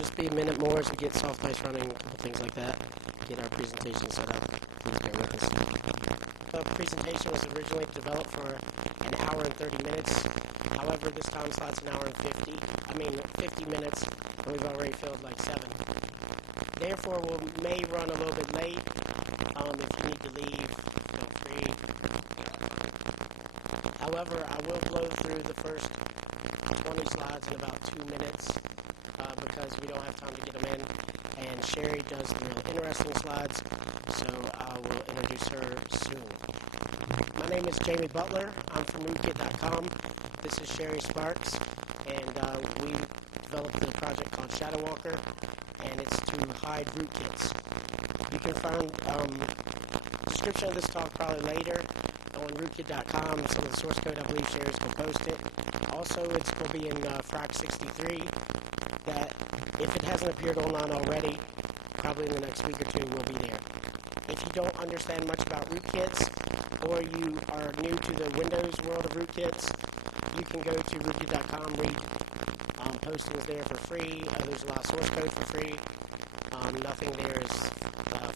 just be a minute more as we get Softice running, a couple things like that, get our presentation set up. Please bear with us. The presentation was originally developed for an hour and 30 minutes. However, this time slot's an hour and 50 minutes, and we've already filled like 7. Therefore, we may run a little bit late. If you need to leave, feel free. However, I will blow through the first 20 slides in about 2 minutes because we don't have time to get them in. And Sherry does the interesting slides, so I will introduce her soon. My name is Jamie Butler. I'm from rootkit.com. This is Sherry Sparks, and we developed a project called Shadow Walker, and it's to hide rootkits. You can find description of this talk probably later on rootkit.com. Some of the source code, I believe Sherry's going to post it. Also, it's going to be in FRAC 63, that if it hasn't appeared online already, probably in the next week or 2 will be there. If you don't understand much about rootkits, or you are new to the Windows world of rootkits, you can go to rootkit.com, read postings there for free. There's a lot of source code for free. Nothing there is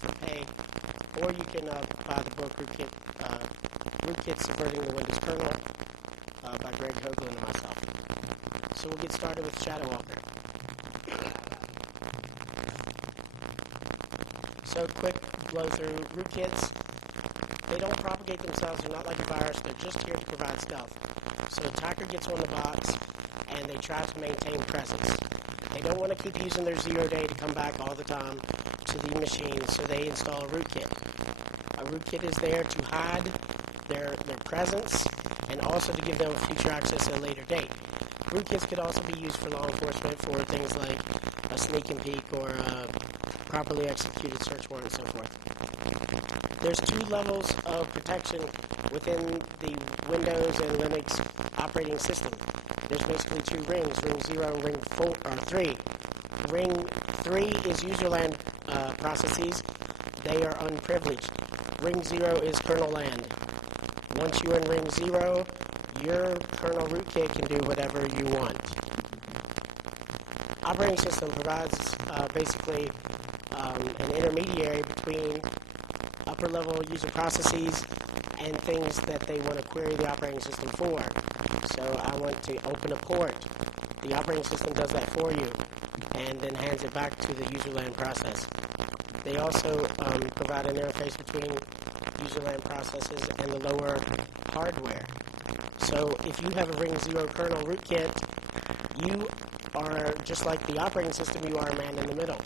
for pay. Or you can buy the book Rootkit Subverting the Windows Kernel by Greg Hoagland and myself. So we'll get started with Shadow Walker. So quick blow through rootkits. They don't propagate themselves. They're not like a virus. They're just here to provide stealth. So attacker gets on the box and they try to maintain presence. They don't want to keep using their 0 day to come back all the time to the machine, so they install a rootkit. A rootkit is there to hide their presence and also to give them future access at a later date. Rootkits could also be used for law enforcement for things like a sneak and peek or a properly executed search warrant and so forth. There's 2 levels of protection within the Windows and Linux operating system. There's basically 2 rings, ring 0 and ring 3. Ring 3 is user land processes. They are unprivileged. Ring 0 is kernel land. Once you're in ring 0, your kernel rootkit can do whatever you want. Operating system provides basically an intermediary between upper level user processes and things that they want to query the operating system for. So I want to open a port. The operating system does that for you and then hands it back to the user land process. They also provide an interface between user land processes and the lower hardware. So if you have a ring 0 kernel rootkit, you are just like the operating system, you are a man in the middle.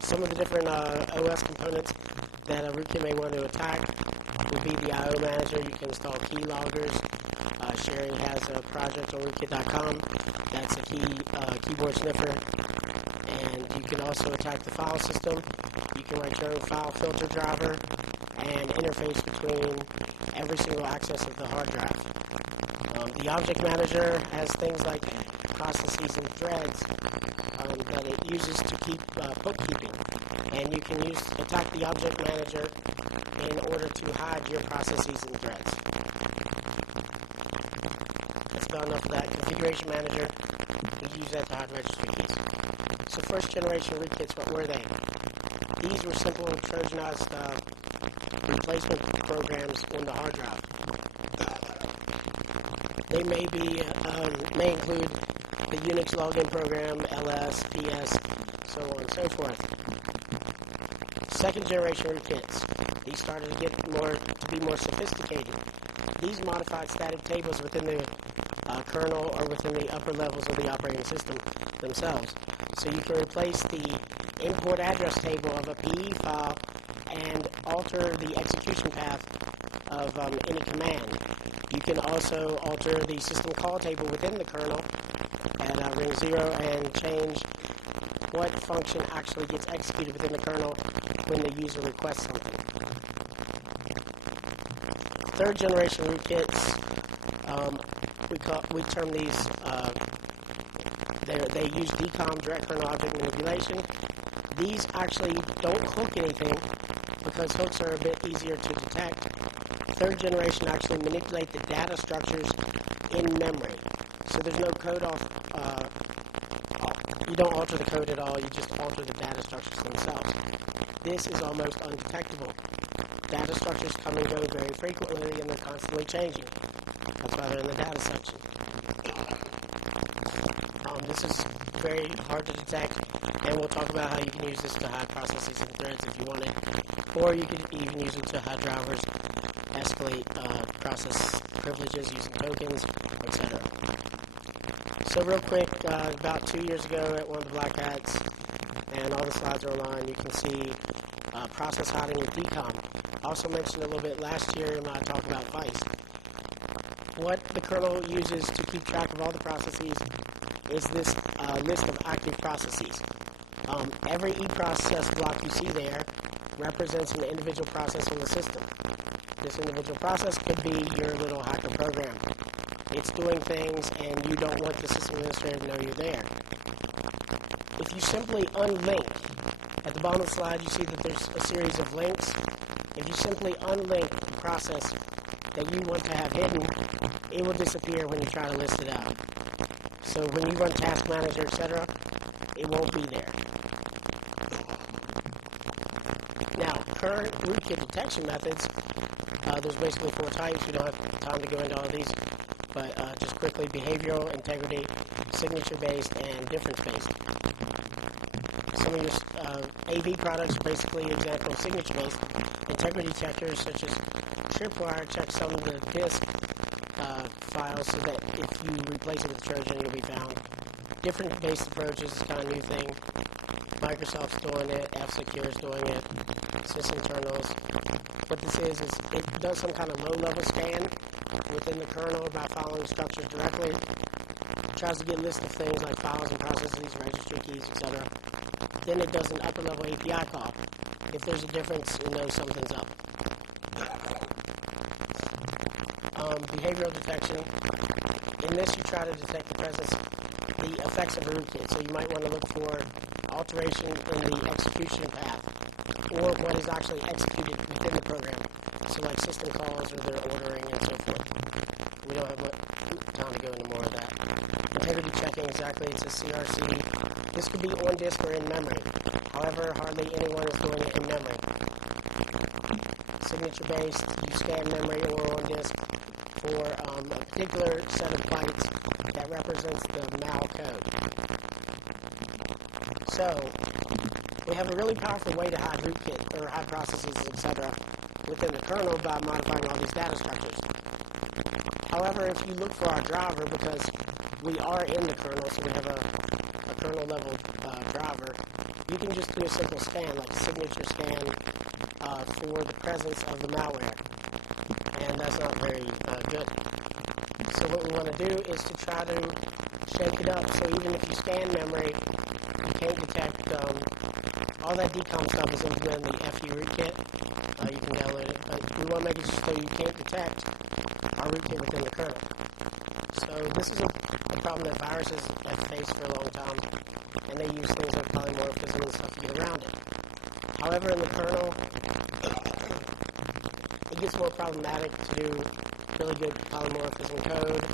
Some of the different OS components that a rootkit may want to attack would be the IO manager. You can install keyloggers. Sherry has a project on rootkit.com that's a keyboard sniffer. And you can also attack the file system. You can write your own file filter driver and interface between every single access of the hard drive. The object manager has things like processes and threads that it uses to keep bookkeeping. And you can attack the object manager in order to hide your processes and threads. That's about enough of that. Configuration manager, we use that to hide registry keys. So first generation rootkits, what were they? These were simple Trojanized replacement programs on the hard drive. They may include the Unix login program, ls, ps, so on and so forth. Second generation rootkits. These started to be more sophisticated. These modified static tables within the kernel or within the upper levels of the operating system themselves. So you can replace the import address table of a PE file and alter the execution path of any command. You can also alter the system call table within the kernel at ring 0 and change what function actually gets executed within the kernel when the user requests something. Third generation rootkits, we term these, they use DKOM, direct kernel object manipulation. These actually don't hook anything because hooks are a bit easier to detect. Third generation actually manipulate the data structures in memory. So there's no code off you don't alter the code at all, you just alter the data structures themselves. This is almost undetectable. Data structures come and go very frequently, and they're constantly changing. That's why they're in the data section. This is very hard to detect, and we'll talk about how you can use this to hide processes and threads if you want it, or you can even use it to hide drivers, escalate process privileges using tokens, etc. So real quick, about 2 years ago at one of the Black Hats, and all the slides are online, you can see process hiding with DCOM. I also mentioned a little bit last year when I talked about Vice. What the kernel uses to keep track of all the processes is this list of active processes. Every eProcess block you see there represents an individual process in the system. This individual process could be your little hacker program. It's doing things and you don't want the system administrator to know you're there. If you simply unlink, at the bottom of the slide you see that there's a series of links. If you simply unlink the process that you want to have hidden, it will disappear when you try to list it out. So when you run Task Manager, etc., it won't be there. Now, current rootkit detection methods, there's basically 4 types. We don't have time to go into all these, but just quickly, behavioral, integrity, signature-based, and difference-based. Some of your AV products are basically an example of signature-based. Integrity checkers, such as Tripwire, check some of the disk files so that if you replace it with Trojan, you'll be found. Difference-based approaches is kind of a new thing. Microsoft's doing it, F-Secure is doing it, sysinternals. What this is it does some kind of low-level scan within the kernel by following structures directly. It tries to get a list of things like files and processes, registry keys, etc. Then it does an upper-level API call. If there's a difference, it knows something's up. Behavioral detection. In this, you try to detect the effects of a rootkit. So you might want to look for alteration in the execution path, or what is actually executed within the program. So like system calls or their ordering and so forth. We don't have time to go into more of that. Integrity checking, exactly, it's a CRC. This could be on disk or in memory. However, hardly anyone is doing it in memory. Signature-based, you scan memory or on disk for a particular set of bytes that represents the mal code. So, we have a really powerful way to hide rootkit or hide processes, etc. within the kernel by modifying all these data structures. However, if you look for our driver, because we are in the kernel, so we have a kernel level driver, you can just do a simple scan, like a signature scan for the presence of the malware. And that's not very good. So what we want to do is to try to shake it up. So even if you scan memory, you can't detect all that DCOM stuff is in the FE rootkit. You can download it. But we want to make it so you can't detect our rootkit within the kernel. So this is a problem that viruses have faced for a long time, and they use things like polymorphism and stuff to get around it. However, in the kernel, it gets more problematic to do really good polymorphism code.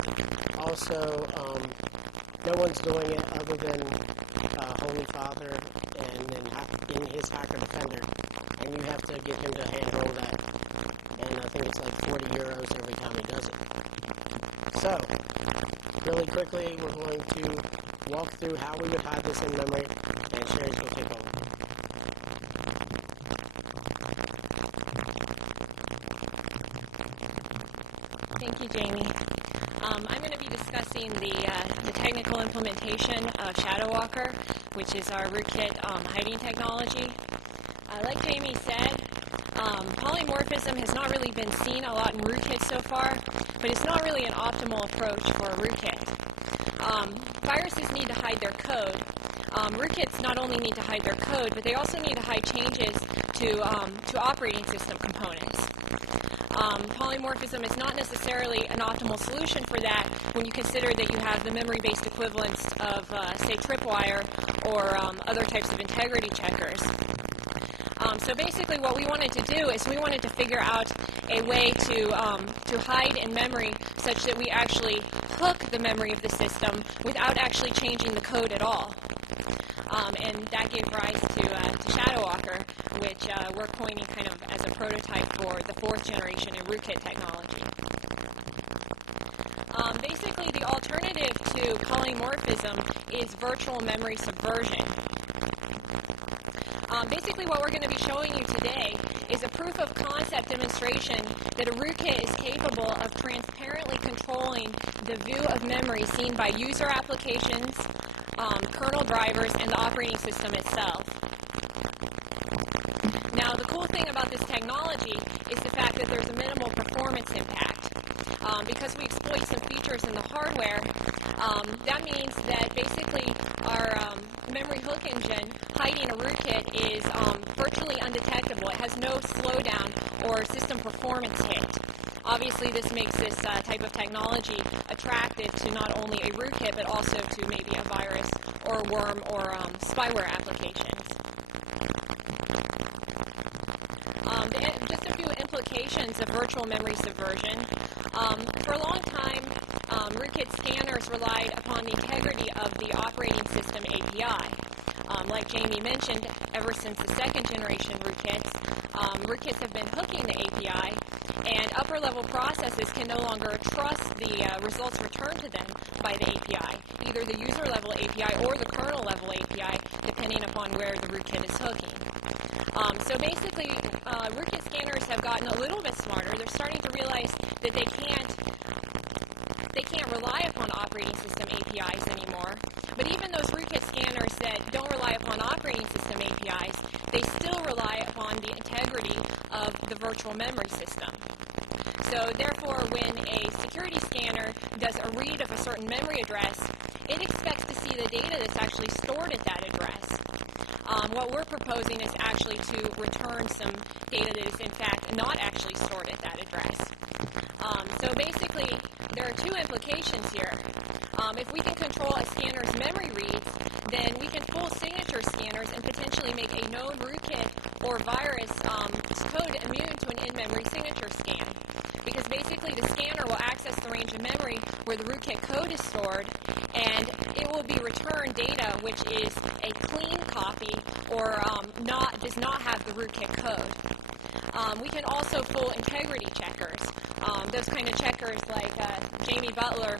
Also, no one's doing it other than Holy Father and then in his Hacker Defender, and you have to get him to handle that. And I think it's like 40 euros every time he does it. So, really quickly, we're going to walk through how we would hide this in memory, and Sherry's going to take over. Thank you, Jamie. I'm going to be discussing the technical implementation of ShadowWalker, which is our rootkit hiding technology. Like Jamie said, polymorphism has not really been seen a lot in rootkits so far, but it's not really an optimal approach for a rootkit. Viruses need to hide their code. Rootkits not only need to hide their code, but they also need to hide changes to operating system components. Polymorphism is not necessarily an optimal solution for that when you consider that you have the memory-based equivalents of, say, Tripwire or other types of integrity checkers. So basically what we wanted to do is we wanted to figure out a way to hide in memory such that we actually hook the memory of the system without actually changing the code at all. and that gave rise to ShadowWalker, which we're coining kind of as a prototype for the 4th generation in rootkit technology. Basically, the alternative to polymorphism is virtual memory subversion. Basically, what we're going to be showing you today is a proof of concept demonstration that a rootkit is capable of transparently controlling the view of memory seen by user applications, kernel drivers, and the operating system itself. Now, the cool thing about this technology is the fact that there's a minimal performance impact. Because we exploit some features in the hardware, that means that basically our memory hook engine hiding a rootkit is virtually undetectable. It has no slowdown or system performance hit. Obviously, this makes this type of technology attractive to not only a rootkit, but also to maybe a virus or a worm or spyware applications. Just a few implications of virtual memory subversion. For a long time, rootkit scanners relied upon the integrity of the operating system API. Like Jamie mentioned, ever since the 2nd generation rootkits, rootkits have been hooking the API, and upper-level processes can no longer trust the results returned to them by the API, either the user-level API or the kernel-level API, depending upon where the rootkit is hooking. So basically, rootkit scanners have gotten a little bit smarter. They're starting to realize that they can't rely upon operating system APIs anymore. But even those rootkit scanners that don't rely upon operating system APIs, they still rely upon the integrity of the virtual memory system. So therefore, when a security scanner does a read of a certain memory address, it expects to see the data that's actually stored at that address. What we're proposing is actually to return some data that is in fact not actually stored at that address. So basically, there are 2 implications here. If we can control a scanner's memory reads, then we can fool signature scanners and potentially make a known rootkit or virus code immune to an in-memory signature scan. Because basically the scanner will access the range of memory where the rootkit code is stored, and it will be returned data which is a clean copy or does not have the rootkit code. We can also fool integrity checkers. Those kind of checkers, like Jamie Butler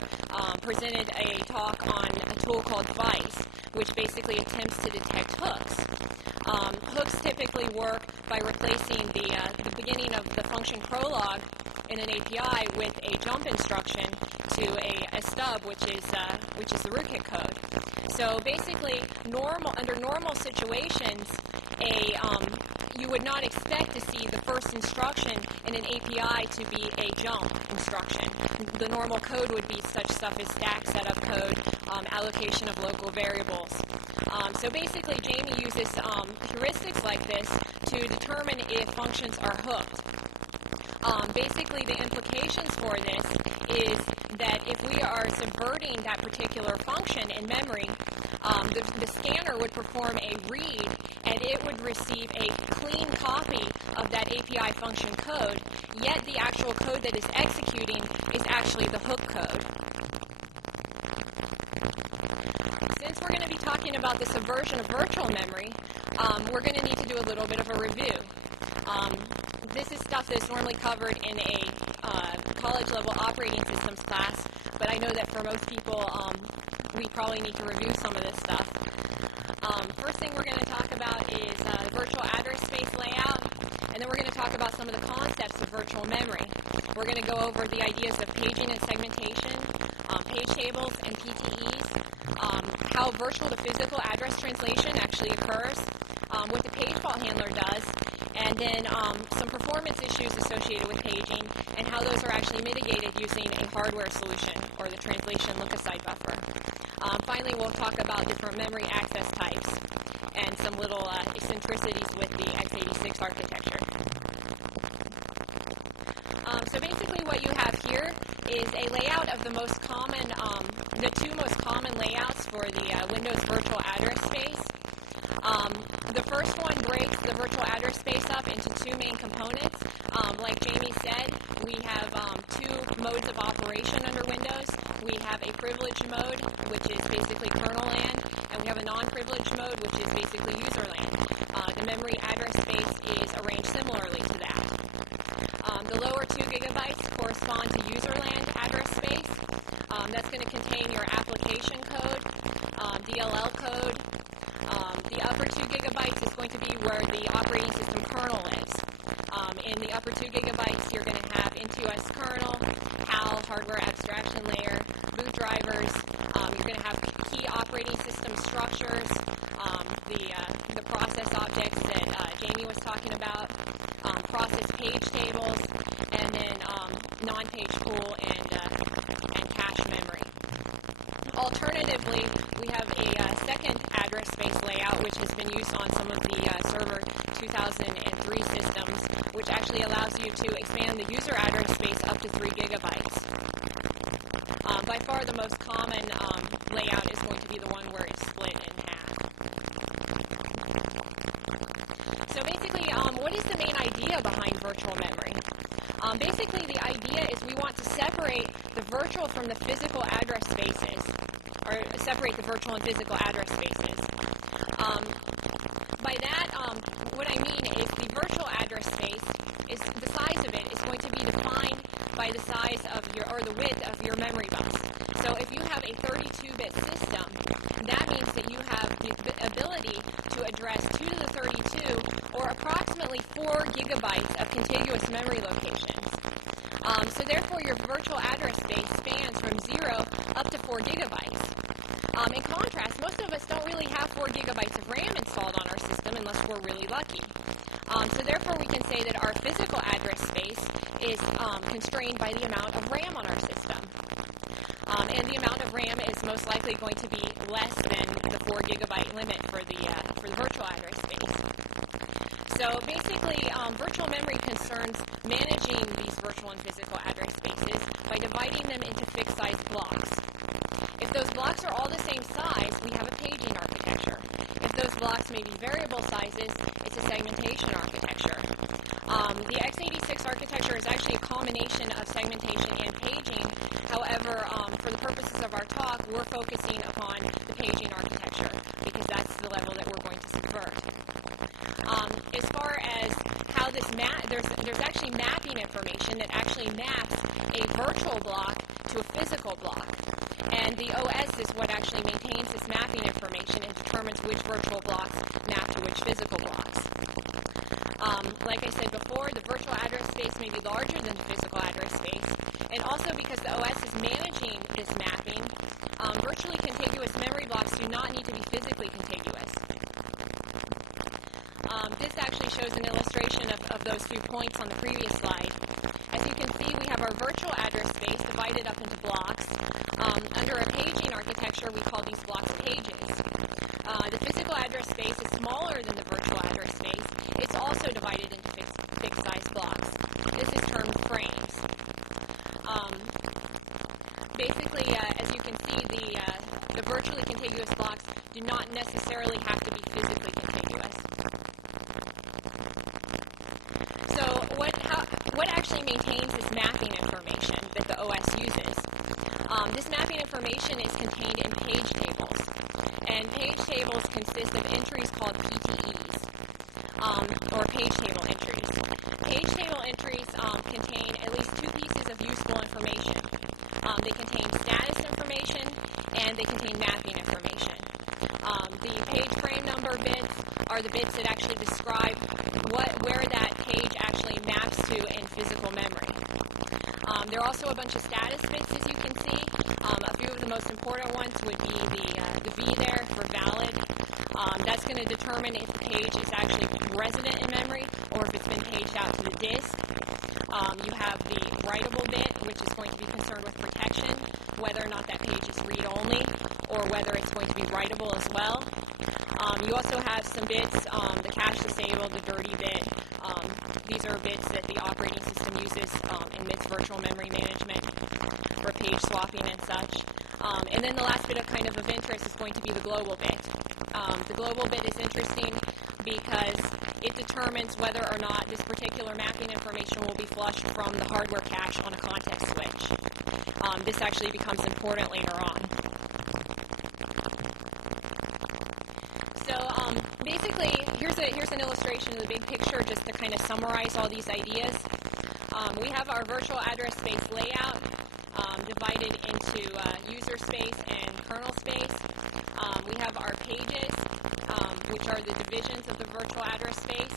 presented a talk on a tool called Vice, which basically attempts to detect hooks. Hooks typically work by replacing the beginning of the function prologue in an API with a jump instruction to a stub, which is the rootkit code. So basically, under normal situations, you would not expect to see the first instruction in an API to be a jump instruction. The normal code would be such stuff as stack setup code, allocation of local variables. So basically, Jamie uses heuristics like this to determine if functions are hooked. Basically, the implications for this is that if we are subverting that particular function in memory, the scanner would perform a read, and it would receive a clean copy of that API function code, yet the actual code that is executing is actually the hook code. Since we're going to be talking about the subversion of virtual memory, we're going to need to do a little bit of a review. This is stuff that's normally covered in a college-level operating systems class, but I know that for most people, we probably need to review some of this stuff. First thing we're going to talk about is virtual address space layout, and then we're going to talk about some of the concepts of virtual memory. We're going to go over the ideas of paging and segmentation, page tables and PTEs, how virtual to physical address translation actually occurs, what the page fault handler does, and then some performance issues associated with paging and how those are actually mitigated using a hardware solution or the translation look-aside buffer. Finally, we'll talk about different memory access types and some little eccentricities with the x86 architecture. So basically what you have here is a layout of the most common, the 2 most common layouts for the Windows virtual address space. The first one breaks the virtual address space up into 2 main components. Like Jamie said, we have 2 modes of operation under Windows. We have a privileged mode, which is basically kernel land, and we have a non-privileged privileged mode, which is basically user land. The memory address space is arranged similarly to that. The lower 2 gigabytes correspond to user land address space. That's going to contain your application code, DLL code. The upper 2 gigabytes is going to be where the operating system kernel lives. In the upper 2 gigabytes, you're going to have NTOS kernel, HAL, hardware abstraction layer, boot drivers. You're going to have key operating system structures, the process objects that Jamie was talking about, process page tables, and then non-page pool and cache memory. Alternatively, we have a second address space layout, which has been used on some of the Server 2003 systems, which actually allows you to expand the user address space up to 3 gigabytes. By far the most common layout is going to be the one where it's split in half. So basically, what is the main idea behind virtual memory? Basically, the idea is we want to separate the virtual from the physical address spaces, or separate the virtual and physical address spaces. By that, what I mean is the virtual address space is the size of it is going to be defined by the size of your, or the width of your memory bus. So if you have a 32-bit system, that means that you have the ability to address 2 to the 32, or approximately 4 gigabytes of contiguous memory locations. So therefore, your virtual address space spans from 0 up to 4 gigabytes. In contrast, most of us don't really have 4 gigabytes of RAM installed on our system unless we're really lucky. So therefore, we can say that our physical address space is constrained by the amount of RAM on our system. And the amount of RAM is most likely going to be less than the 4 gigabyte limit for the virtual address space. So basically, virtual memory concerns managing these virtual and physical address spaces by dividing them into fixed size blocks. If those blocks are all the same size, we have a paging architecture. If those blocks may be variable sizes, it's a segmentation architecture. The x86 architecture is actually a combination of segmentation and paging. However, for the purposes of our talk, we're focusing upon the paging architecture because that's the level that we're going to subvert. As far as how this there's actually mapping information that actually maps a virtual block to a physical block. And the OS is what actually maintains this mapping information and determines which virtual blocks map to which physical blocks. Like I said before, the virtual address space may be larger than the physical address space. And also because the OS is managing this mapping, virtually contiguous memory blocks do not need to be physically contiguous. This actually shows an illustration of those 2 points on the previous slide. As you can see, we have our virtual address space divided up into blocks. Under a paging architecture, we call these blocks pages. The physical address space is smaller than the virtual address space. It's also divided into fixed size blocks. This is termed frames. Basically, as you can see, the virtually contiguous blocks do not necessarily have to be physically contiguous. So what actually maintains this mapping information that the OS uses? This mapping information is contained in page tables. And page tables consist of entries called PTEs, or page table entries. Page table entries contain at least 2 pieces of useful information. They contain status information and they contain mapping information. The page frame number bits are the bits that actually describe where that page actually maps to in physical memory. There are also a bunch of status bits, as you can see. A few of the most important ones would be the V there for valid. That's going to determine if the page is actually resident in memory or if it's been paged out to the disk. You have the writable bit, which is going to be concerned with protection, whether or not that page is read-only or whether it's going to be writable as well. You also have some bits, the cache disabled, the dirty bit. These are bits that the operating system uses in its virtual memory management for page swapping and such. And then the last bit of interest is going to be the global bit. The global bit is interesting because it determines whether or not this particular mapping information will be flushed from the hardware cache on a context switch. This actually becomes important later on. basically, here's an illustration of the big picture just to kind of summarize all these ideas. We have our virtual address space layout divided into user space and kernel space. We have our pages, which are the divisions of the virtual address space.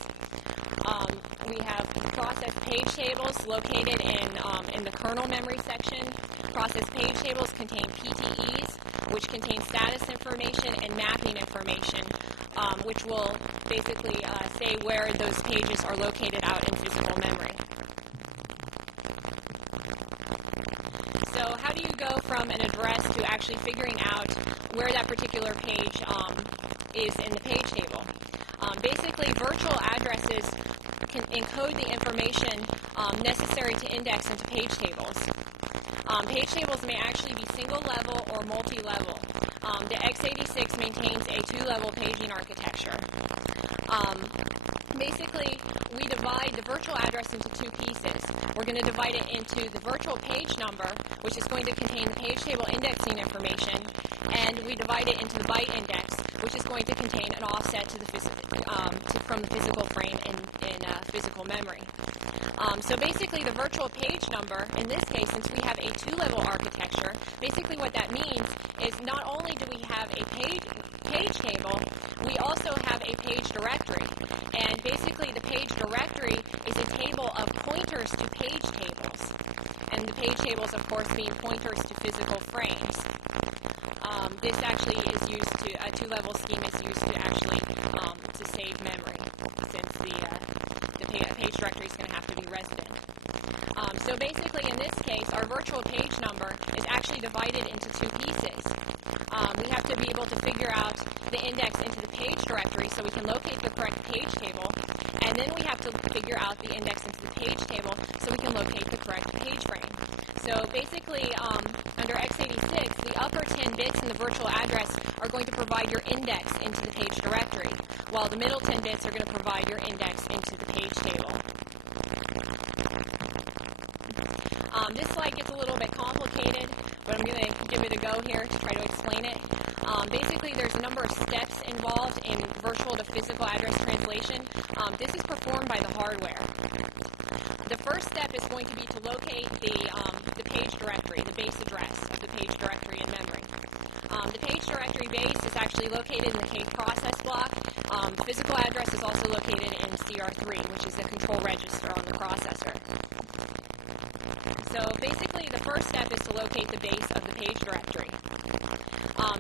We have process page tables located in the kernel memory section. Process page tables contain PTEs, which contain status information and mapping information, which will basically say where those pages are located out in physical memory. So how do you go from an address to actually figuring out where that particular page is in the page table? Basically, virtual addresses can encode the information necessary to index into page tables. Page tables may actually be single-level or multi-level. The x86 maintains a two-level paging architecture. Basically, we divide the virtual address into two pieces. We're going to divide it into the virtual page number, which is going to contain the page table indexing information, and we divide it into the byte index, which is going to contain an offset to the from the physical frame in physical memory. So basically, the virtual page number, in this case, since we have a two-level architecture, basically what that means is not only do we have a page table, we also have a page directory. And basically, the page directory is a table of pointers to page tables. And the page tables, of course, being pointers to physical frames. This actually is used to, a two-level scheme is used to actually to save memory, since the page directory is going to have to be resident. So basically, in this case, our virtual page number is actually divided into two pieces. We have to be able to figure out the index into the page directory so we can locate the correct page table, and then we have to figure out the index into the page table so we can locate the correct page frame. So basically, under x86, the upper 10 bits in the virtual address are going to provide your index into the page directory, while the middle 10 bits are going to provide your index into the page table. This slide gets a little bit complicated, but I'm going to give it a go here to try to explain it. Basically, there's a number of steps involved in virtual to physical address translation. This is performed by the hardware. The first step is going to be to locate the page directory, the base address of the page directory in memory. The page directory base is actually located in the K process block. Physical address is also located in CR3, which is the control register on the processor. So basically, the first step is to locate the base of the page directory.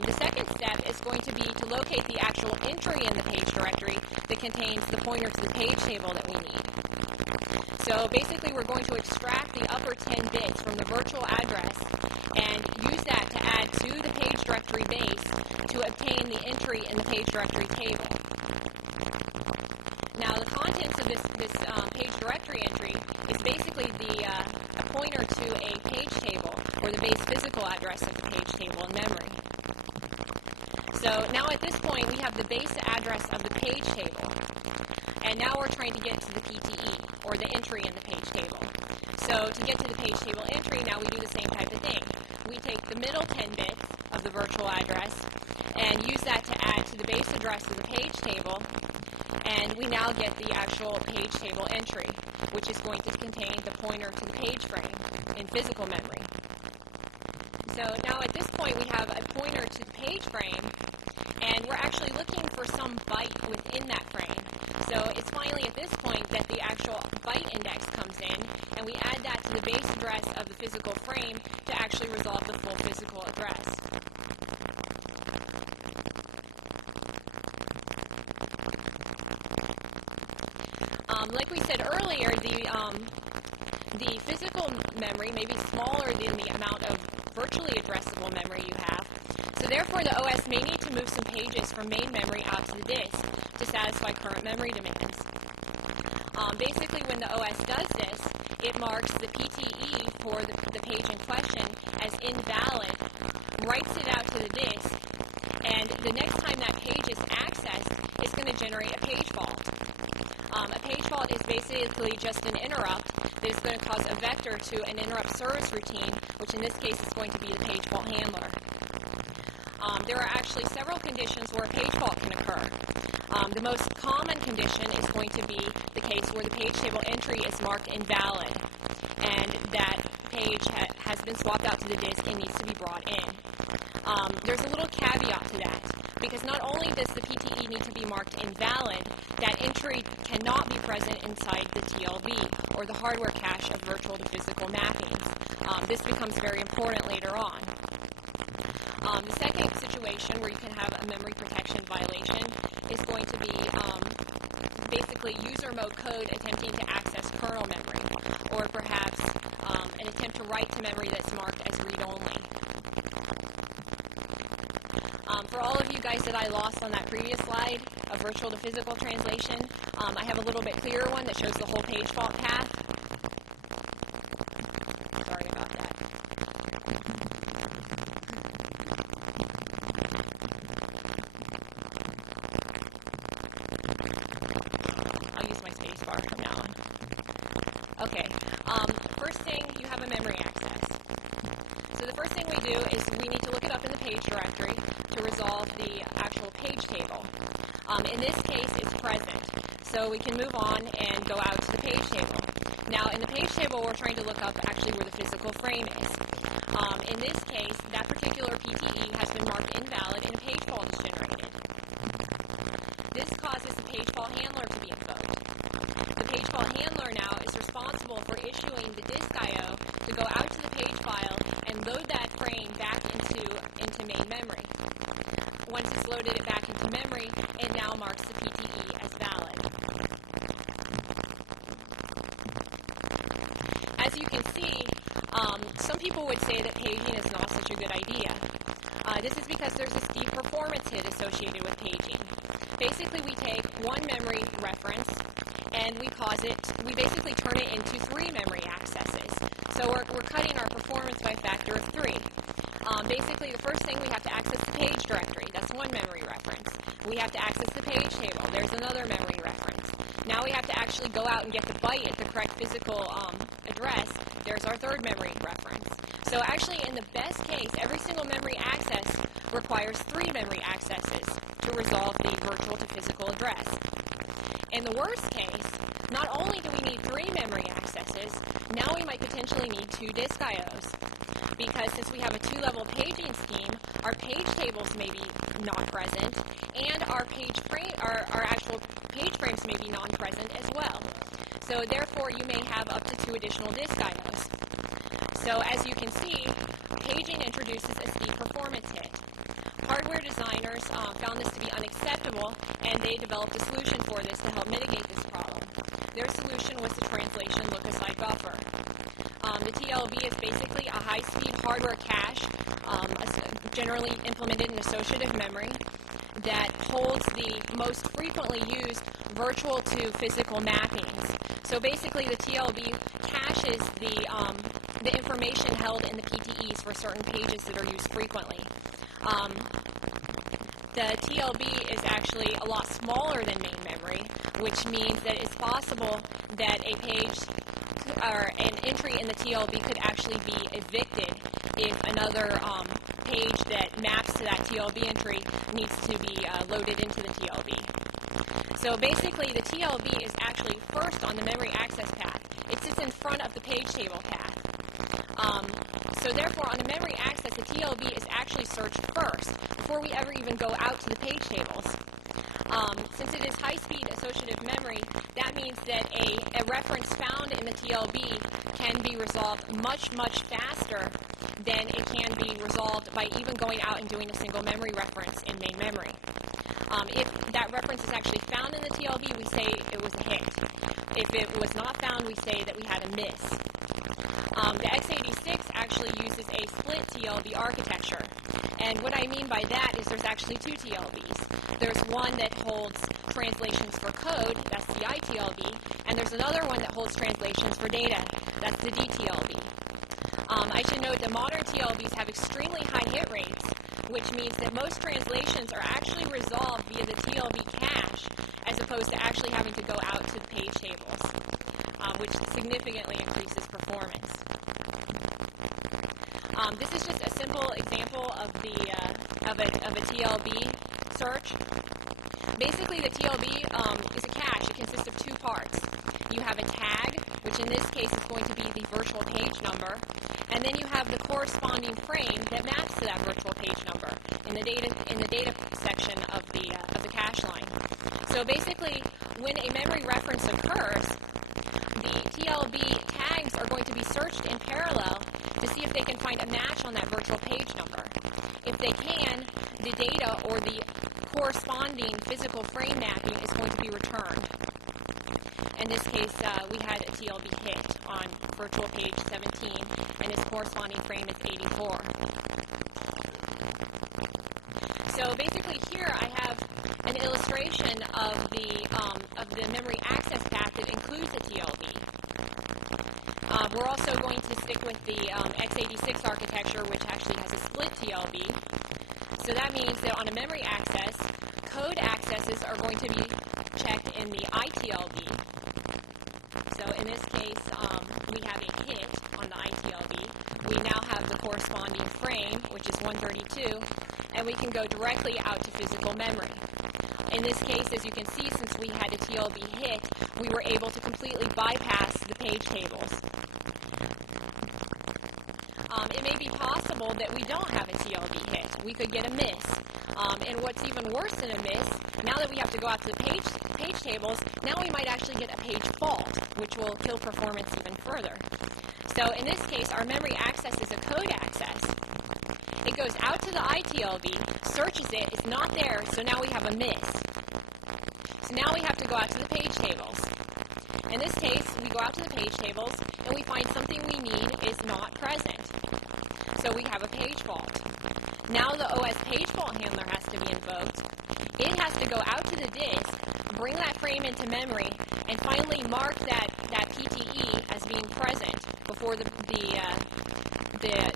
The second step is going to be to locate the actual entry in the page directory that contains the pointer to the page table that we need. So basically, we're going to extract the upper 10 bits from the virtual address and use that to add to the page directory base to obtain the entry in the page directory table. Now, the contents of this page directory entry is basically a pointer to a page table, or the base physical address of the page table in memory. So now at this point, we have the base address of the page table, and now we're trying to get to the PTE, or the entry in the page table. So to get to the page table entry, now we do the same type of thing. We take the middle 10 bits of the virtual address and use that to add to the base address of the page table, and we now get the actual page table entry, which is going to contain the pointer to the page frame in physical memory. So now at this point, we have a pointer to the page frame, and we're actually looking for some byte within that frame. So it's finally at this point that the actual byte index comes in, and we add that to the base address of the physical frame to actually resolve the full physical address. Like we said earlier, the physical memory may be smaller than the amount of virtually addressable memory you have. So therefore, the OS may need to move some pages from main memory out to the disk to satisfy current memory demands. Basically, when the OS does this, it marks the PTE for the page in question as invalid, writes it out to the disk, and the next time that page is accessed, it's going to generate a page fault. A page fault is basically just an interrupt that is going to cause a vector to an interrupt service routine, which in this case is going to be the page fault handler. There are actually several conditions where a page fault can occur. The most common condition is going to be the case where the page table entry is marked invalid, and that page has been swapped out to the disk and needs to be brought in. There's a little caveat to that, because not only does the PTE need to be marked invalid, that entry cannot be present inside the TLB, or the hardware cache of virtual to physical mappings. This becomes very important later on. The second situation where you can have a memory protection violation is going to be basically user mode code attempting to access kernel memory, or perhaps an attempt to write to memory that's marked as read-only. For all of you guys that I lost on that previous slide of virtual to physical translation, I have a little bit clearer one that shows the whole page fault path. Sorry about that. I'll use my space bar from now on. Okay, first thing, you have a memory access. So the first thing we do is we need to look it up in the page directory to resolve the actual page table. In this case, it's present, so we can move on and go out to the page table. Now, in the page table, we're trying to look up actually where the physical frame is. In this case, that particular PTE has been marked invalid and a page fault is generated. This causes the page fault handler to be invoked. The page fault handler now is responsible for issuing the disk I/O to go out to the page file and load that frame back into main memory. Once it's loaded it back into memory, it now marks the PTE as valid. As you can see, some people would say that paging is not such a good idea. This is because there's a steep performance hit associated with paging. Basically, we take one memory reference and we basically turn it into 3 memory accesses. So we're cutting our performance by a factor of 3. Basically, the first thing, we have to access the page directory. That's one memory reference. We have to access the page table. There's another memory reference. Now we have to actually go out and get the byte at the correct physical address. There's our third memory reference. So actually, in the best case, every single memory access requires 3 memory accesses to resolve the virtual to physical address. In the worst case, not only do we need 3 memory accesses, now we might potentially need 2 disk I/Os. Because since we have a 2-level paging scheme, our page tables may be not present, and our actual page frames may be non-present as well. So therefore, you may have up to 2 additional disk I/Os. So as you can see, paging introduces a steep performance hit. Hardware designers found this to be unacceptable, and they developed a solution for this to help mitigate this problem. Their solution was the translation look-aside buffer. The TLB is basically a high-speed hardware cache, generally implemented in associative memory, that holds the most frequently used virtual to physical mappings. So basically, the TLB caches the information held in the PTEs for certain pages that are used frequently. The TLB is actually a lot smaller than main memory, which means that it's possible that a page or an entry in the TLB could actually be evicted if another page that maps to that TLB entry needs to be loaded into the TLB. So basically, the TLB is actually first on the memory access path. It sits in front of the page table path. So therefore, on the memory access, the TLB is actually searched first before we ever even go out to the page tables. Since it is high-speed associative memory, that means that a reference found in the TLB can be resolved much, much faster than it can be resolved by even going out and doing a single memory reference in main memory. If that reference is actually found in the TLB, we say it was a hit. If it was not found, we say that we had a miss. The x86 actually uses a split TLB architecture. And what I mean by that is there's actually 2 TLBs. There's one that holds translations for code, that's the iTLB, and there's another one that holds translations for data, that's the DTLB. I should note that modern TLBs have extremely high hit rates, which means that most translations are actually resolved via the TLB cache, as opposed to actually having to go out to the page tables, which significantly increases performance. This is just a simple example of a TLB search. Basically, the TLB is a cache. It consists of two parts. You have a tag, which in this case is going to be the virtual page number, and then you have the corresponding frame that maps to that virtual page number in the data section of the cache line. So basically, when a memory reference occurs, the TLB tags are going to be searched in parallel to see if they can find a match on that virtual page number. If they can, the data or the corresponding physical frame mapping is going to be returned. In this case, we had a TLB hit on virtual page 17, and its corresponding frame is 84. So basically here I have an illustration of the memory access path that includes the TLB. We're also going to stick with the x86 architecture, which actually has a split TLB. So that means that on a memory access, code accesses are going to be checked in the ITLB. So in this case, we have a hit on the ITLB. We now have the corresponding frame, which is 132, and we can go directly out to physical memory. In this case, as you can see, since we had a TLB hit, we were able to completely bypass the page tables. It may be possible that we don't have a TLB hit. We could get a miss. And what's even worse than a miss, now that we have to go out to the page tables, now we might actually get a page fault, which will kill performance even further. So in this case, our memory access is a code access. It goes out to the ITLB, searches it, it's not there, so now we have a miss. So now we have to go out to the page tables. In this case, we go out to the page tables, and we find something we need is not present. So we have a page fault. Now the OS page fault handler has to be invoked. It has to go out to the disk, bring that frame into memory, and finally mark that PTE as being present before the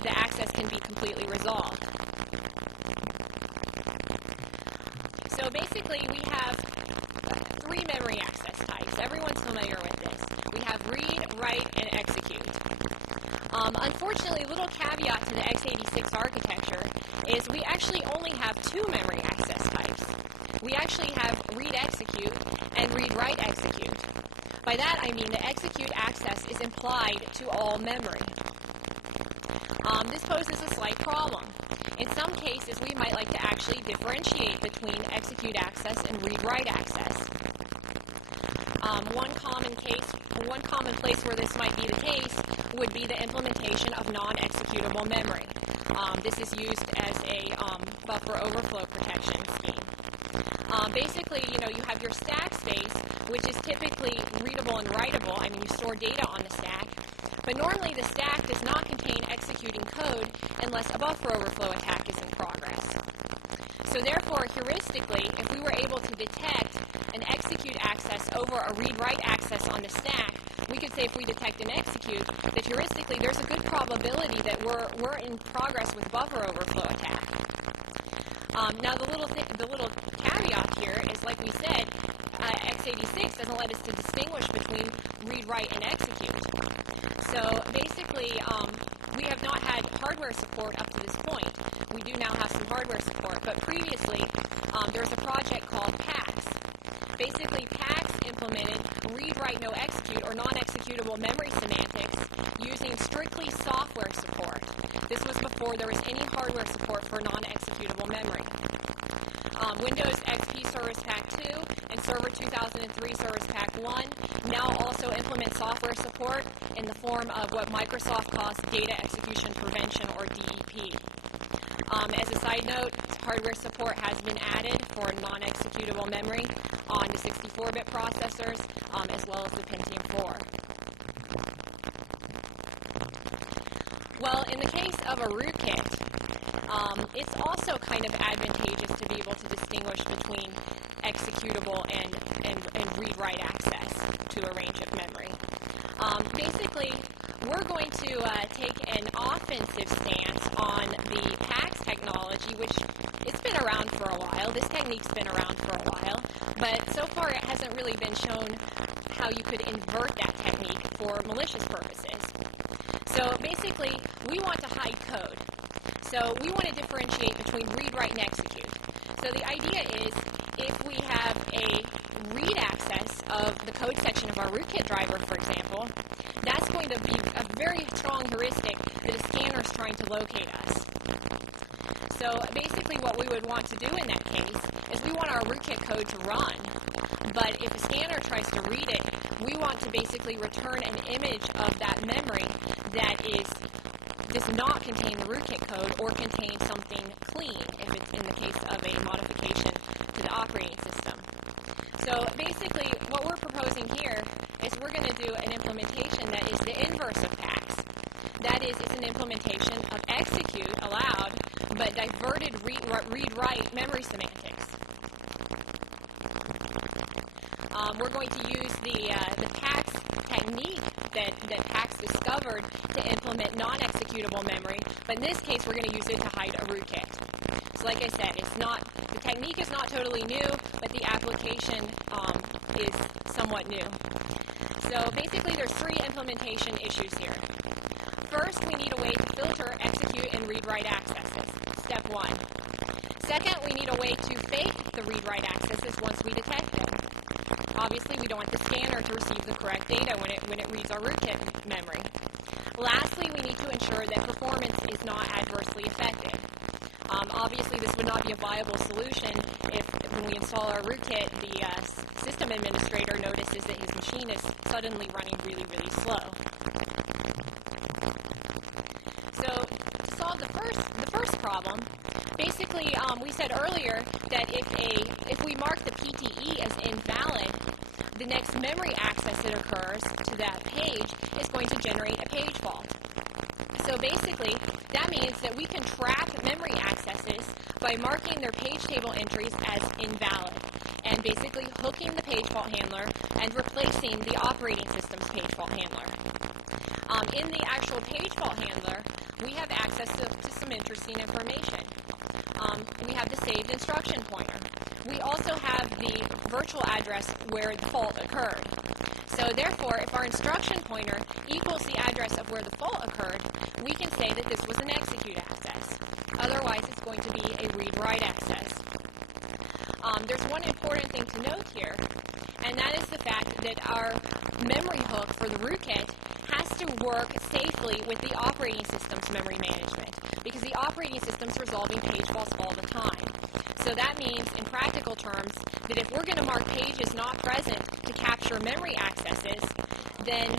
access can be completely resolved. So basically we have three memory access types. Everyone's familiar with this. We have read, write, and execute. Unfortunately, a little caveat to the x86 architecture is we actually only have two memory access types. We actually have read-execute and read-write-execute. By that I mean the execute access is implied to all memory. This poses a slight problem. In some cases, we might like to actually differentiate between execute access and read-write access. One common place where this might be the case would be the implementation of non-executable memory. This is used as a buffer overflow protection scheme. Basically, you have your stack space, which is typically readable and writable. I mean, you store data on the stack. But normally the stack does not contain executing code unless a buffer overflow attack is in progress. So therefore, heuristically, if we were able to detect an execute access over a read-write access on the stack, we could say if we detect an execute, that heuristically there's a good probability that we're in progress with buffer overflow attack. Now the little caveat here is, like we said, x86 doesn't let us to distinguish between read, write, and execute. So basically, we have not had hardware support up to this point. We do now have some hardware support, but previously there was a project called PAX. Basically, PAX implemented read, write, no execute, or non-executable memory semantics using strictly software support. This was before there was any hardware support for non-executable memory. Windows XP Service Pack 2 and Server 2003 Service Pack 1 now also implement software support in the form of what Microsoft calls Data Execution Prevention, or DEP. As a side note, hardware support has been added for non-executable memory on the 64-bit processors, as well as the Pentium 4. Well, in the case of a rootkit, it's also kind of advantageous to be able to distinguish between executable and read-write access to a range of memory. Basically, we're going to take an offensive stance on the PAX technology, which it's been around for a while. This technique's been around for a while, but so far it hasn't really been shown how you could invert that technique for malicious purposes. So basically, we want to hide code. So we want to differentiate between read, write, and execute. So the idea is, if we have our rootkit driver, for example, that's going to be a very strong heuristic that a scanner is trying to locate us. So basically what we would want to do in that case is we want our rootkit code to run, but if a scanner tries to read it, we want to basically return an image of that memory that does not contain the rootkit code or contain something clean if it's in the case of a modification to the operating system. So basically what we're proposing here is we're going to do an implementation that is the inverse of PAX. That is, it's an implementation of execute allowed but diverted read-write memory semantics. We're going to use the PAX technique that PAX discovered to implement non-executable memory, but in this case we're going to use it to hide a rootkit. So like I said, the technique is not totally new, but the application is somewhat new. So basically there's three implementation issues here. First, we need a way to filter, execute, and read-write accesses. Step one. Second, we need a way to fake the read-write accesses once we detect them. Obviously, we don't want the scanner to receive the correct data when it reads our rootkit memory. Lastly, we need to ensure that performance is not adversely affected. Obviously, this would not be a viable solution if when we install our rootkit, the system administrator notices that his machine is suddenly running really, really slow. So to solve the first problem, basically we said earlier that if we mark the PTE as invalid, the next memory access that occurs to that page is going to generate a page fault. So basically, that means that we can track memory accesses by marking their page table entries as invalid and basically hooking the page fault handler and replacing the operating system's page fault handler. In the actual page fault handler, we have access to some interesting information. We have the saved instruction pointer. We also have the virtual address where the fault occurred. So therefore, if our instruction pointer equals the address of where the fault occurred, we can say that this was an execute access. Otherwise, it's going to be a read-write access. There's one important thing to note here, and that is the fact that our memory hook for the rootkit has to work safely with the operating system's memory management, because the operating system's resolving page faults all the time. So that means, in practical terms, that if we're going to mark pages not present to capture memory accesses, then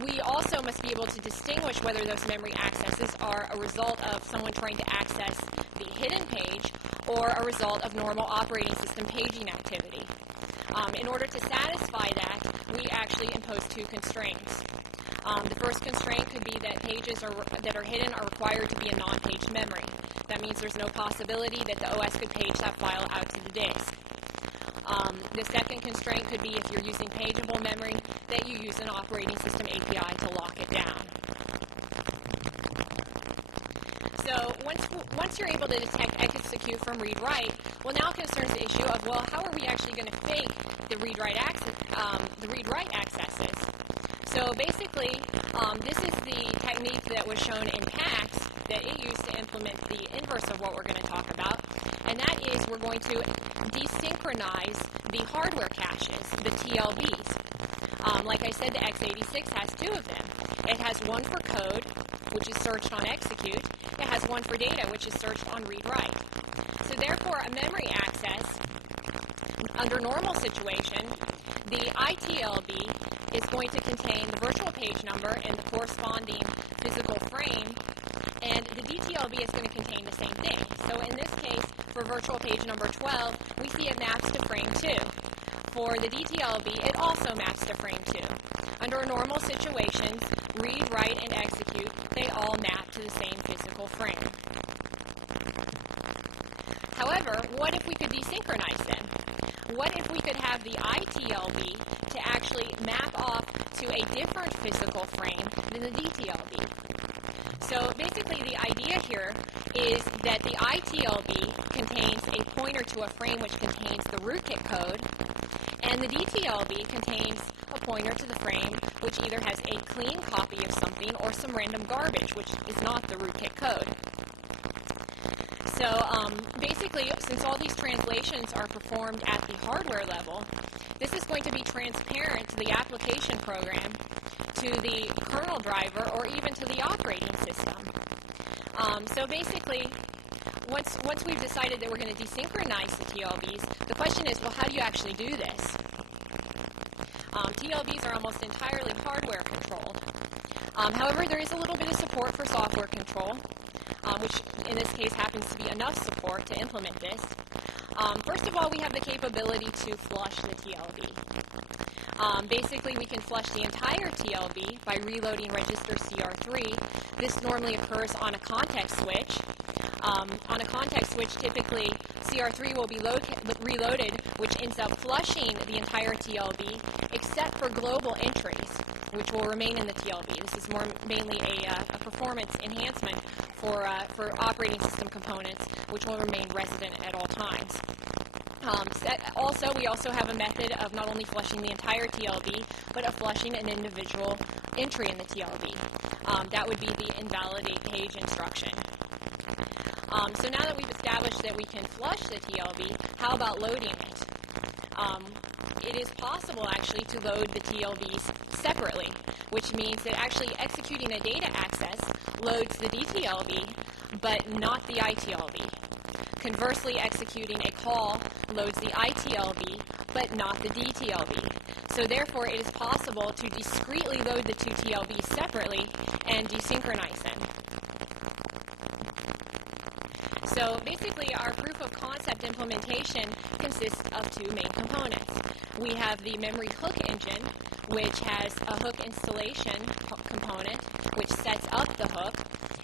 we also must be able to distinguish whether those memory accesses are a result of someone trying to access the hidden page or a result of normal operating system paging activity. In order to satisfy that, we actually impose two constraints. The first constraint could be that pages that are hidden are required to be in non-paged memory. That means there's no possibility that the OS could page that file out to the disk. The second constraint could be if you're using pageable memory, that you use an operating system API to lock it down. So once you're able to detect execute from read-write, well, now concerns the issue of, well, how are we actually going to fake the read-write accesses? So basically, this is the technique that was shown in PAX that it used to implement the inverse of what we're going to talk about, and that is we're going to desynchronize the hardware caches, the TLBs. Like I said, the x86 has two of them. It has one for code, which is searched on execute. It has one for data, which is searched on read-write. So therefore, a memory access, under normal situation, the ITLB is going to contain the virtual page number and the corresponding physical frame, and the DTLB is going to contain the same thing. So in this case, for virtual page number 12, we see it maps to frame 2. For the DTLB, it also maps to frame 2. Under normal situations, read, write, and execute, they all map to the same physical frame. However, what if we could desynchronize them? What if we could have the ITLB to actually map off to a different physical frame than the DTLB? So basically the idea here is that the ITLB contains a pointer to a frame which contains the rootkit code, and the DTLB contains a pointer to the frame which either has a clean copy of something or some random garbage, which is not the rootkit code. So basically, since all these translations are performed at the hardware level, this is going to be transparent to the application program, to the kernel driver, or even to the operating system. So basically, once we've decided that we're going to desynchronize the TLBs, the question is, well, how do you actually do this? TLBs are almost entirely hardware controlled. However, there is a little bit of support for software control, which in this case happens to be enough support to implement this. First of all, we have the capability to flush the TLB. Basically, we can flush the entire TLB by reloading register CR3. This normally occurs on a context switch. On a context switch, typically CR3 will be reloaded, which ends up flushing the entire TLB, except for global entries, which will remain in the TLB. This is mainly a performance enhancement for operating system components, which will remain resident at all times. We also have a method of not only flushing the entire TLB, but of flushing an individual entry in the TLB. That would be the invalidate page instruction. So now that we've established that we can flush the TLB, how about loading it? It is possible actually to load the TLBs separately, which means that actually executing a data access loads the DTLB, but not the ITLB. Conversely, executing a call loads the ITLB, but not the DTLB. So therefore, it is possible to discretely load the two TLBs separately and desynchronize them. So basically, our proof of concept implementation consists of two main components. We have the memory hook engine, which has a hook installation component, which sets up the hook,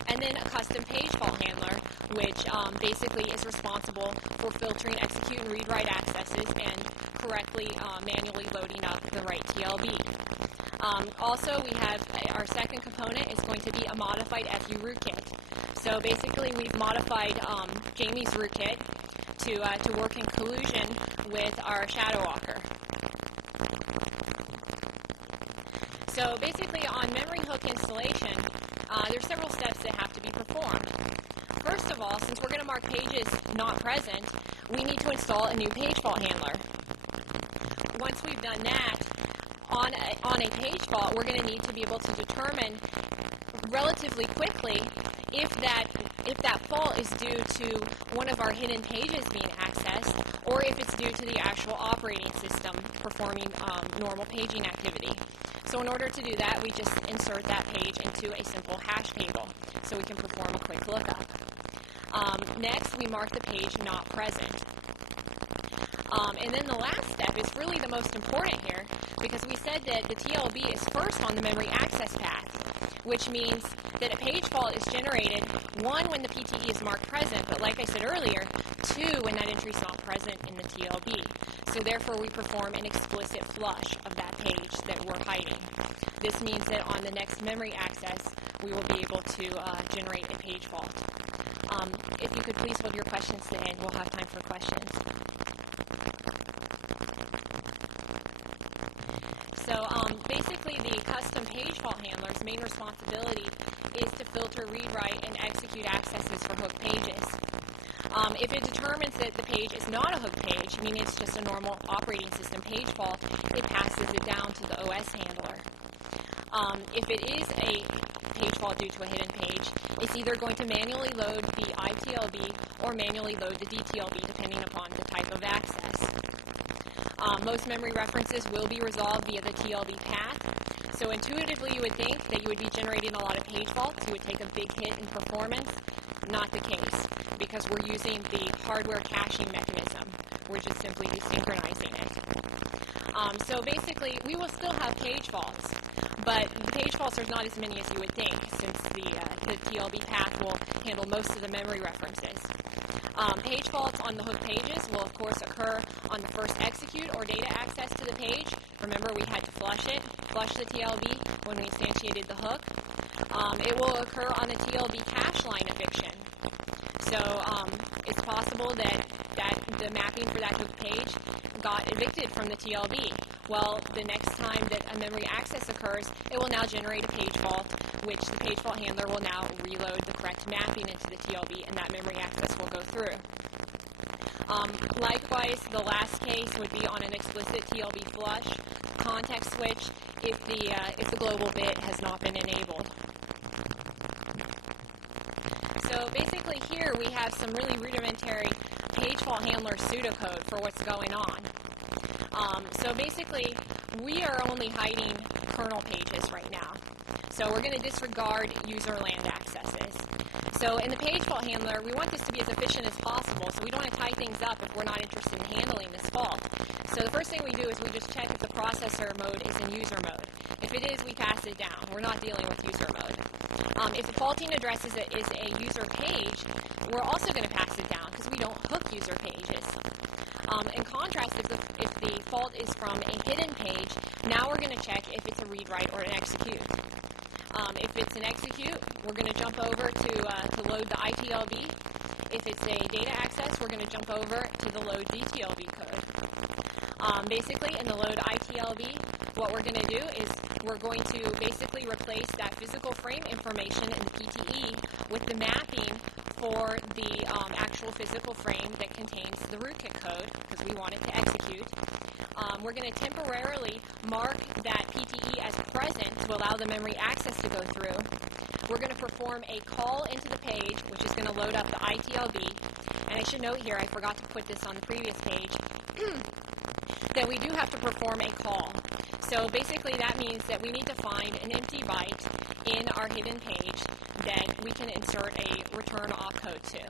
and then a custom page fault handler, which basically is responsible for filtering execute and read-write accesses and correctly manually loading up the right TLB. Also, we have our second component is going to be a modified FU rootkit. So basically, we've modified Jamie's rootkit to work in collusion with our ShadowWalker. So basically, on memory hook installation, there's several steps that have to be performed. First of all, since we're going to mark pages not present, we need to install a new page fault handler. Once we've done that, on a page fault, we're going to need to be able to determine relatively quickly if that fault is due to one of our hidden pages being accessed, or if it's due to the actual operating system performing normal paging activity. So in order to do that, we just insert that page into a simple hash table so we can perform a quick lookup. Next, we mark the page not present. And then the last step is really the most important here, because we said that the TLB is first on the memory access path, which means that a page fault is generated, one, when the PTE is marked present, but like I said earlier, two, when that entry is not present in the TLB. So therefore, we perform an explicit flush of that page that we're hiding. This means that on the next memory access, we will be able to generate a page fault. If you could please hold your questions to the end, we'll have time for questions. So basically, the custom page fault handler's main responsibility is to filter, read, write, and execute accesses for hook pages. If it determines that the page is not a hook page, meaning it's just a normal operating system page fault, it passes it down to the OS handler. If it is a page fault due to a hidden page, it's either going to manually load the ITLB or manually load the DTLB, depending upon the type of access. Most memory references will be resolved via the TLB path. So intuitively, you would think that you would be generating a lot of page faults. You would take a big hit in performance. Not the case, because we're using the hardware caching mechanism. We're just simply desynchronizing it. So basically, we will still have page faults, but the page faults are not as many as you would think, since the TLB path will handle most of the memory references. Page faults on the hook pages will, of course, occur on the first execute or data access to the page. Remember, we had to flush the TLB when we instantiated the hook. It will occur on the TLB cache line eviction. So it's possible that the mapping for that hook page got evicted from the TLB. Well, the next time that a memory access occurs, it will now generate a page fault, which the page fault handler will now reload the correct mapping into the TLB, and that memory access will go through. Likewise, the last case would be on an explicit TLB flush context switch if the global bit has not been enabled. So basically here we have some really rudimentary page fault handler pseudocode for what's going on. So basically we are only hiding kernel pages right now. So we're going to disregard user land accesses. So in the page fault handler, we want this to be as efficient as possible, so we don't want to tie things up if we're not interested in handling this fault. So the first thing we do is we just check if the processor mode is in user mode. If it is, we pass it down. We're not dealing with user mode. If the faulting address is a user page, we're also going to pass it down because we don't hook user pages. In contrast, if the fault is from a hidden page, now we're going to check if it's a read, write, or an execute. If it's an execute, we're going to jump over to load the ITLB. If it's a data access, we're going to jump over to the load DTLB code. Basically, in the load ITLB, what we're going to do is we're going to basically replace that physical frame information in the PTE with the mapping for the actual physical frame that contains the rootkit code because we want it to execute. We're going to temporarily mark that PTE as present to allow the memory access to go through. We're going to perform a call into the page, which is going to load up the ITLB. And I should note here, I forgot to put this on the previous page, that we do have to perform a call. So basically that means that we need to find an empty byte in our hidden page that we can insert a return opcode to.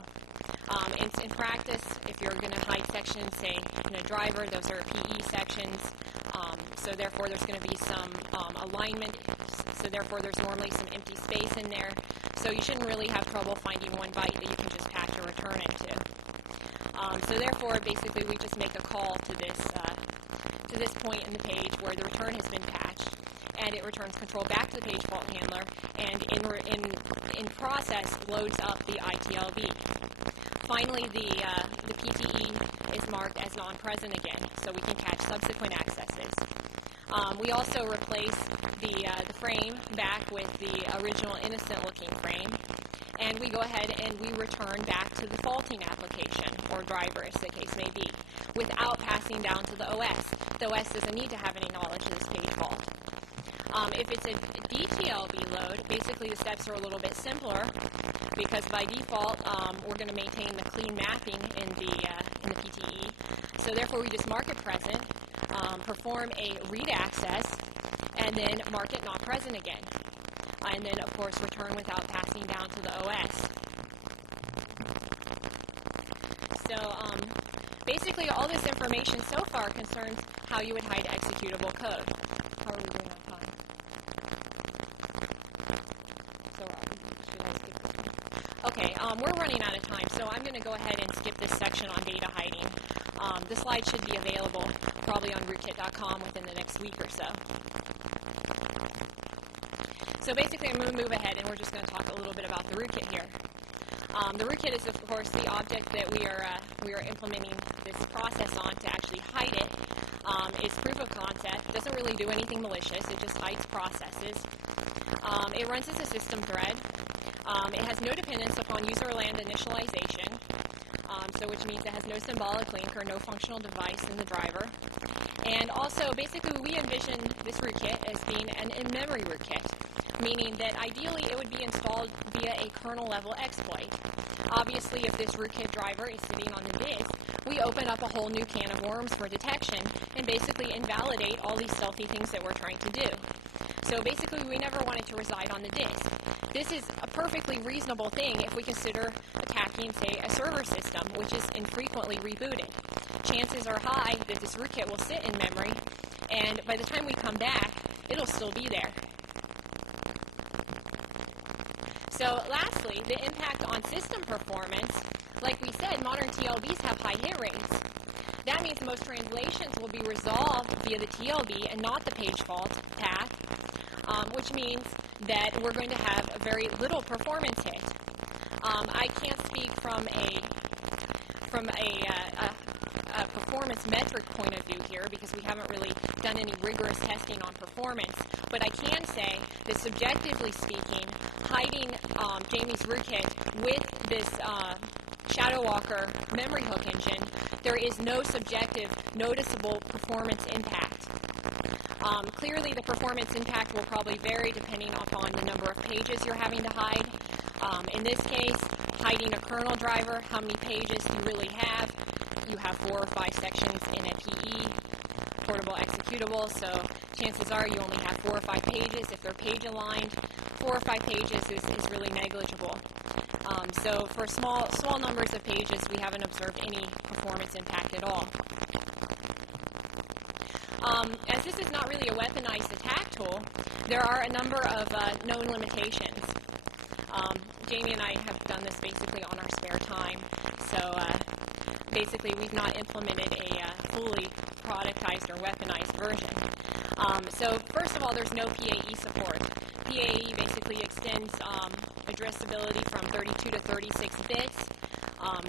In practice, if you're going to hide sections, say in a driver, those are PE sections, so therefore there's going to be some alignment, so therefore there's normally some empty space in there, so you shouldn't really have trouble finding one byte that you can just patch your return into. So therefore, basically, we just make a call to this point in the page where the return has been patched, and it returns control back to the page fault handler, and in process loads up the ITLB. Finally, the PTE is marked as non-present again, so we can catch subsequent accesses. We also replace the frame back with the original innocent-looking frame, and we go ahead and we return back to the faulting application, or driver as the case may be, without passing down to the OS. The OS doesn't need to have any knowledge of this page fault. If it's a DTLB load, basically the steps are a little bit simpler, because by default we're going to maintain the clean mapping in the PTE. So therefore we just mark it present, perform a read access, and then mark it not present again. And then of course return without passing down to the OS. So basically all this information so far concerns how you would hide executable code. How are we doing on time? So should I skip this one? Okay, we're running out of time, so I'm going to go ahead and skip this section on data hiding. The slide should be available probably on rootkit.com within the next week or so. So basically I'm going to move ahead and we're just going to talk a little bit about the rootkit here. The rootkit is of course the object that we are implementing this process on to actually hide it. It's proof of concept. It doesn't really do anything malicious. It just hides processes. It runs as a system thread. It has no dependence upon user land initialization, so which means it has no symbolic link or no functional device in the driver. And also, basically, we envision this rootkit as being an in-memory rootkit, meaning that ideally it would be installed via a kernel-level exploit. Obviously, if this rootkit driver is sitting on the disk, we open up a whole new can of worms for detection and basically invalidate all these stealthy things that we're trying to do. So basically, we never want it to reside on the disk. This is a perfectly reasonable thing if we consider attacking, say, a server system, which is infrequently rebooted. Chances are high that this rootkit will sit in memory, and by the time we come back, it'll still be there. So lastly, the impact on system performance. Like we said, modern TLBs have high hit rates. That means most translations will be resolved via the TLB and not the page fault path, which means that we're going to have a very little performance hit. I can't speak from a a performance metric point of view here because we haven't really done any rigorous testing on performance, but I can say that subjectively speaking, hiding Jamie's rootkit with this ShadowWalker memory hook engine, there is no subjective noticeable performance impact. Clearly, the performance impact will probably vary depending upon the number of pages you're having to hide. In this case, hiding a kernel driver, how many pages do you really have? You have 4 or 5 sections in a PE, portable executable, so chances are you only have 4 or 5 pages. If they're page aligned, 4 or 5 pages is really negligible. So for small numbers of pages, we haven't observed any performance impact at all. As this is not really a weaponized attack tool, there are a number of known limitations. Jamie and I have done this basically on our spare time, so basically we've not implemented a fully productized or weaponized version. So first of all, there's no PAE support. PAE basically extends addressability from 32 to 36 bits.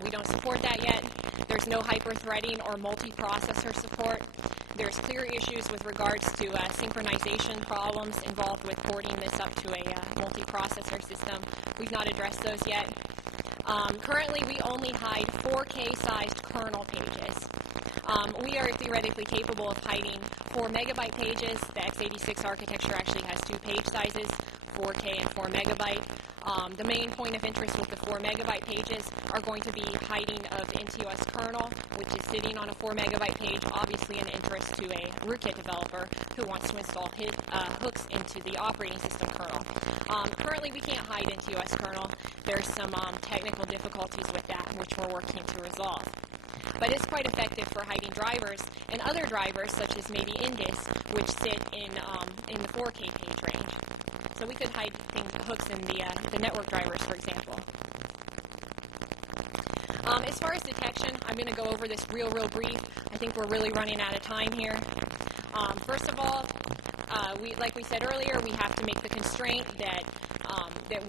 We don't support that yet. There's no hyper-threading or multi-processor support. There's clear issues with regards to synchronization problems involved with porting this up to a multi-processor system. We've not addressed those yet. Currently, we only hide 4K-sized kernel pages. We are theoretically capable of hiding 4 megabyte pages. The x86 architecture actually has 2 page sizes, 4K and 4 megabyte. The main point of interest with the 4 megabyte pages are going to be hiding of NTOS kernel, which is sitting on a 4 megabyte page, obviously an interest to a rootkit developer who wants to install hooks into the operating system kernel. Currently, we can't hide NTOS kernel. There's some technical difficulties with that, which we're working to resolve. But it's quite effective for hiding drivers and other drivers, such as maybe Indis, which sit in the 4K page range. So we could hide hooks in the network drivers, for example. As far as detection, I'm going to go over this real brief. I think we're really running out of time here. First of all, like we said earlier, we have to make the constraint that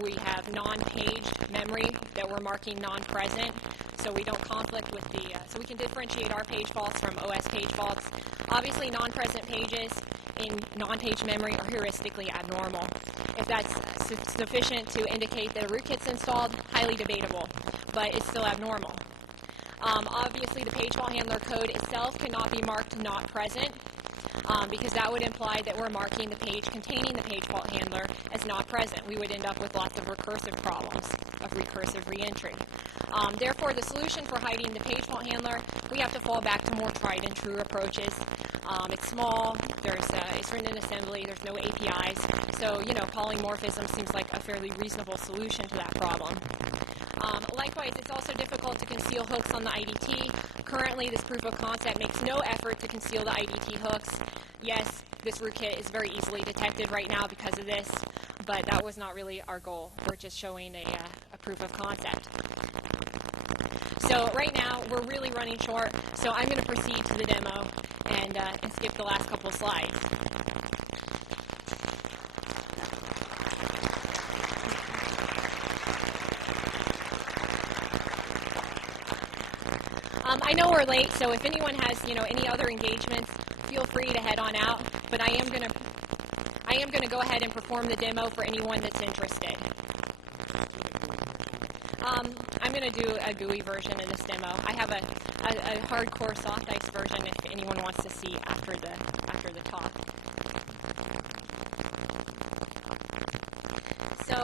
we have non-paged memory that we're marking non-present, so we don't conflict with so we can differentiate our page faults from OS page faults. Obviously, non-present pages in non-page memory are heuristically abnormal. If that's sufficient to indicate that a rootkit's installed, highly debatable, but it's still abnormal. Obviously, the page fault handler code itself cannot be marked not present, because that would imply that we're marking the page containing the page fault handler as not present. We would end up with lots of recursive problems of recursive reentry. Therefore, the solution for hiding the page fault handler, we have to fall back to more tried and true approaches. It's small, it's written in assembly, there's no APIs, so, polymorphism seems like a fairly reasonable solution to that problem. Likewise, it's also difficult to conceal hooks on the IDT. Currently, this proof of concept makes no effort to conceal the IDT hooks. Yes, this rootkit is very easily detected right now because of this, but that was not really our goal. We're just showing a proof of concept. So right now, we're really running short, so I'm going to proceed to the demo and skip the last couple slides. I know we're late, so if anyone has, any other engagements, feel free to head on out. But I am gonna go ahead and perform the demo for anyone that's interested. I'm gonna do a GUI version of this demo. I have a hardcore soft ice version if anyone wants to see after the talk. So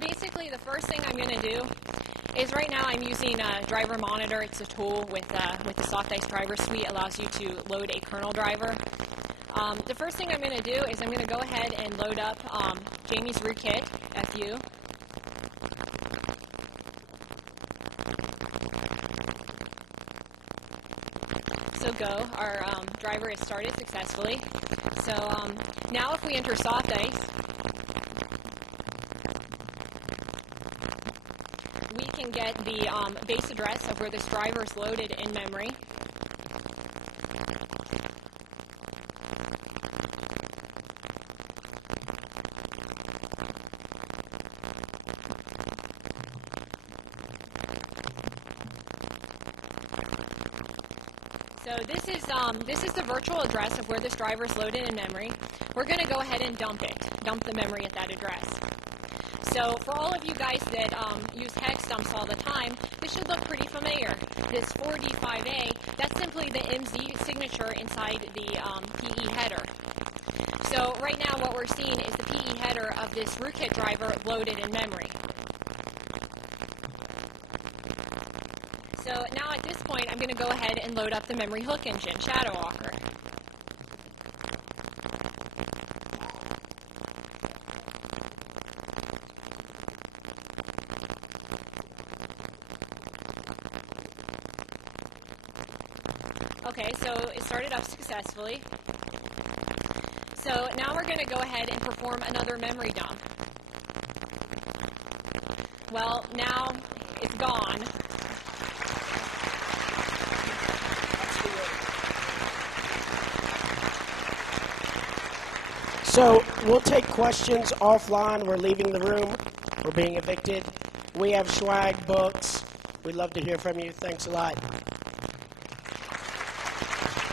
basically, the first thing I'm gonna do is right now I'm using Driver Monitor. It's a tool with the Soft Ice driver suite. It allows you to load a kernel driver. The first thing I'm going to do is I'm going to go ahead and load up Jamie's rootkit, FU. So go. Our driver is started successfully. So now if we enter Soft Ice, we can get the base address of where this driver is loaded in memory. So this is the virtual address of where this driver is loaded in memory. We're going to go ahead and dump the memory at that address. So for all of you guys that use hex dumps all the time, this should look pretty familiar. This 4D5A, that's simply the MZ signature inside the PE header. So right now what we're seeing is the PE header of this rootkit driver loaded in memory. So now at this point, I'm going to go ahead and load up the memory hook engine, ShadowWalker. Okay, so it started up successfully. So now we're going to go ahead and perform another memory dump. Well, now it's gone. So we'll take questions offline. We're leaving the room. We're being evicted. We have swag, books. We'd love to hear from you. Thanks a lot.